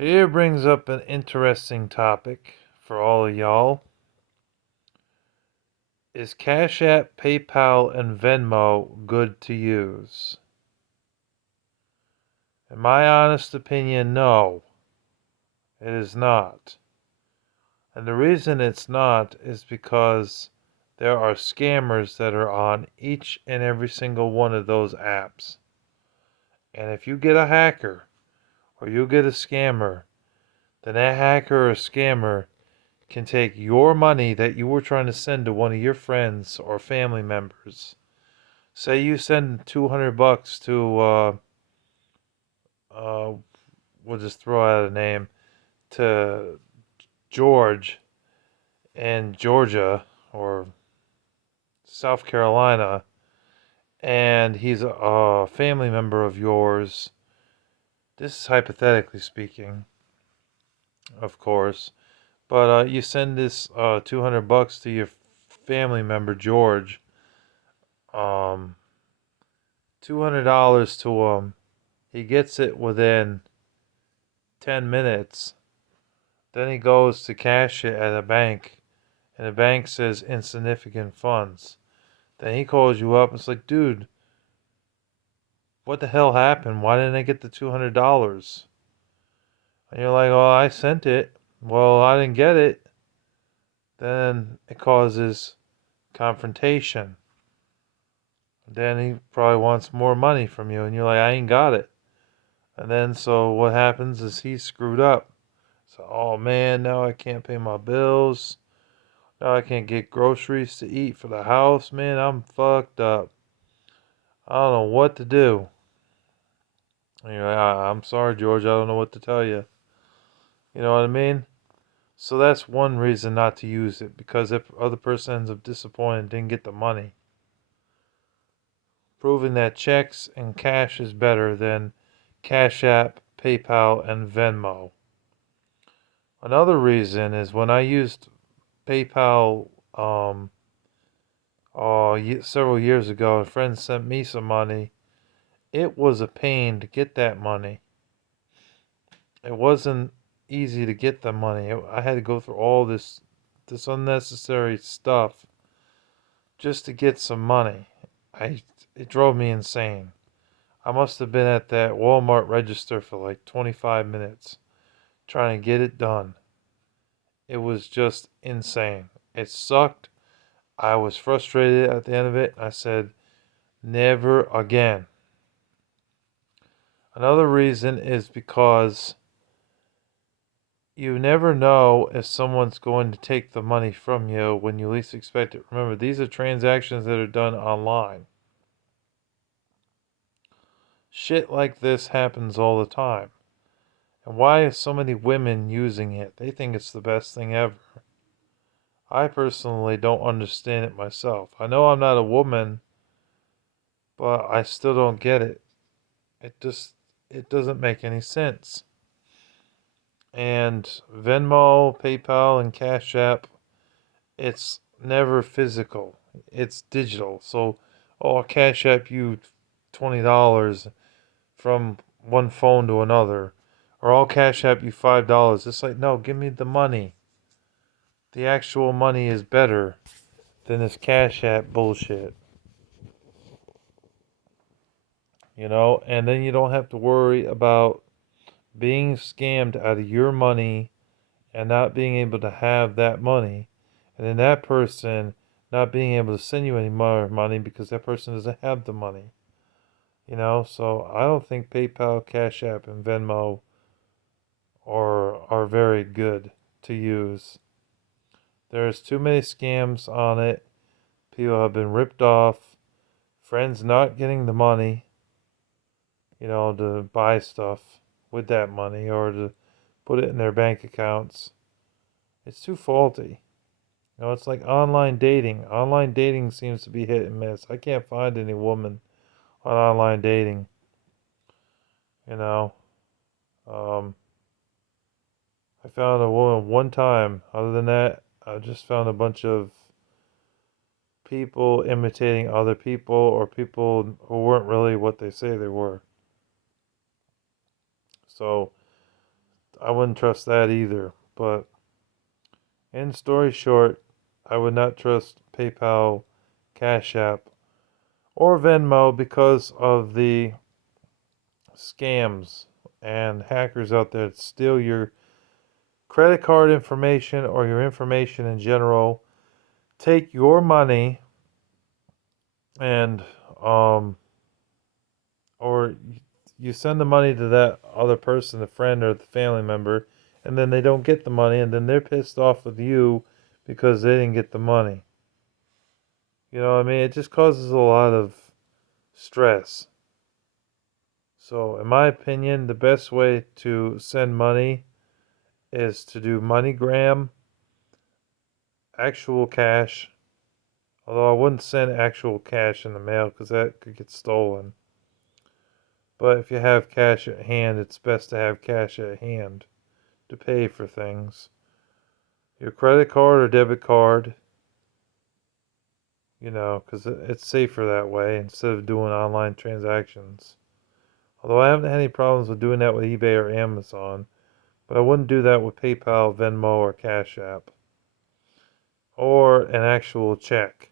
Here brings up an interesting topic for all of y'all. Is Cash App, PayPal, and Venmo good to use? In my honest opinion, no, it is not. And the reason it's not is because there are scammers that are on each and every single one of those apps. And if you get a hacker or you get a scammer, then that hacker or scammer can take your money that you were trying to send to one of your friends or family members. Say you send $200 to, uh, we'll just throw out a name, to George in Georgia or South Carolina, and he's a family member of yours. This is hypothetically speaking, of course, but you send this $200 to your family member George. Um, $200 to him. He gets it within 10 minutes. Then he goes to cash it at a bank, and the bank says insignificant funds. Then he calls you up and it's like, dude, what the hell happened? Why didn't I get the $200? And you're like, well, I sent it. Well, I didn't get it. Then it causes confrontation. Then he probably wants more money from you, and you're like, I ain't got it. And then so what happens is he's screwed up. So, oh man, now I can't pay my bills. Now I can't get groceries to eat for the house. Man, I'm fucked up. I don't know what to do. And you're like, I'm sorry, George. I don't know what to tell you. You know what I mean? So that's one reason not to use it. Because if the other person ends up disappointed and didn't get the money, proving that checks and cash is better than Cash App, PayPal, and Venmo. Another reason is when I used PayPal several years ago, a friend sent me some money. It was a pain to get that money. It wasn't easy to get the money. I had to go through all this unnecessary stuff just to get some money. It drove me insane. I must have been at that Walmart register for like 25 minutes trying to get it done. It was just insane. It sucked. I was frustrated at the end of it. I said, never again. Another reason is because you never know if someone's going to take the money from you when you least expect it. Remember, these are transactions that are done online. Shit like this happens all the time. And why are so many women using it? They think it's the best thing ever. I personally don't understand it myself. I know I'm not a woman, but I still don't get it. It doesn't make any sense. And Venmo, PayPal, and Cash App, it's never physical. It's digital. So, oh, I'll Cash App you $20 from one phone to another, or I'll Cash App you $5. It's like, no, give me the money. The actual money is better than this Cash App bullshit. And then you don't have to worry about being scammed out of your money and not being able to have that money, and then that person not being able to send you any more money because that person doesn't have the money. So I don't think PayPal, Cash App, and Venmo are very good to use. There's too many scams on it. People have been ripped off. Friends not getting the money, to buy stuff with that money or to put it in their bank accounts. It's too faulty. It's like online dating. Online dating seems to be hit and miss. I can't find any woman on online dating. You know, um, I found a woman one time. Other than that, I just found a bunch of people imitating other people or people who weren't really what they say they were. So I wouldn't trust that either. But in story short, I would not trust PayPal, Cash App, or Venmo because of the scams and hackers out there that steal your credit card information or your information in general, take your money and or you send the money to that other person, the friend or the family member, and then they don't get the money, and then they're pissed off with you because they didn't get the money. You know what I mean? It just causes a lot of stress. So, in my opinion, the best way to send money is to do MoneyGram, actual cash. Although I wouldn't send actual cash in the mail because that could get stolen. But if you have cash at hand, it's best to have cash at hand to pay for things. Your credit card or debit card, because it's safer that way instead of doing online transactions. Although I haven't had any problems with doing that with eBay or Amazon, but I wouldn't do that with PayPal, Venmo, or Cash App. Or an actual check.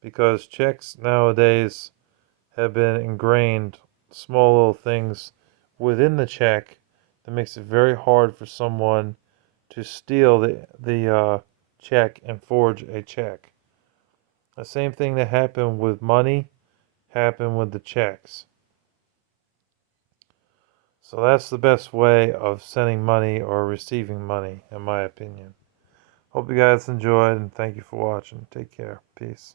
Because checks nowadays have been ingrained small little things within the check that makes it very hard for someone to steal the check and forge a check. The same thing that happened with money happened with the checks. So that's the best way of sending money or receiving money, in my opinion. Hope you guys enjoyed and thank you for watching. Take care. Peace.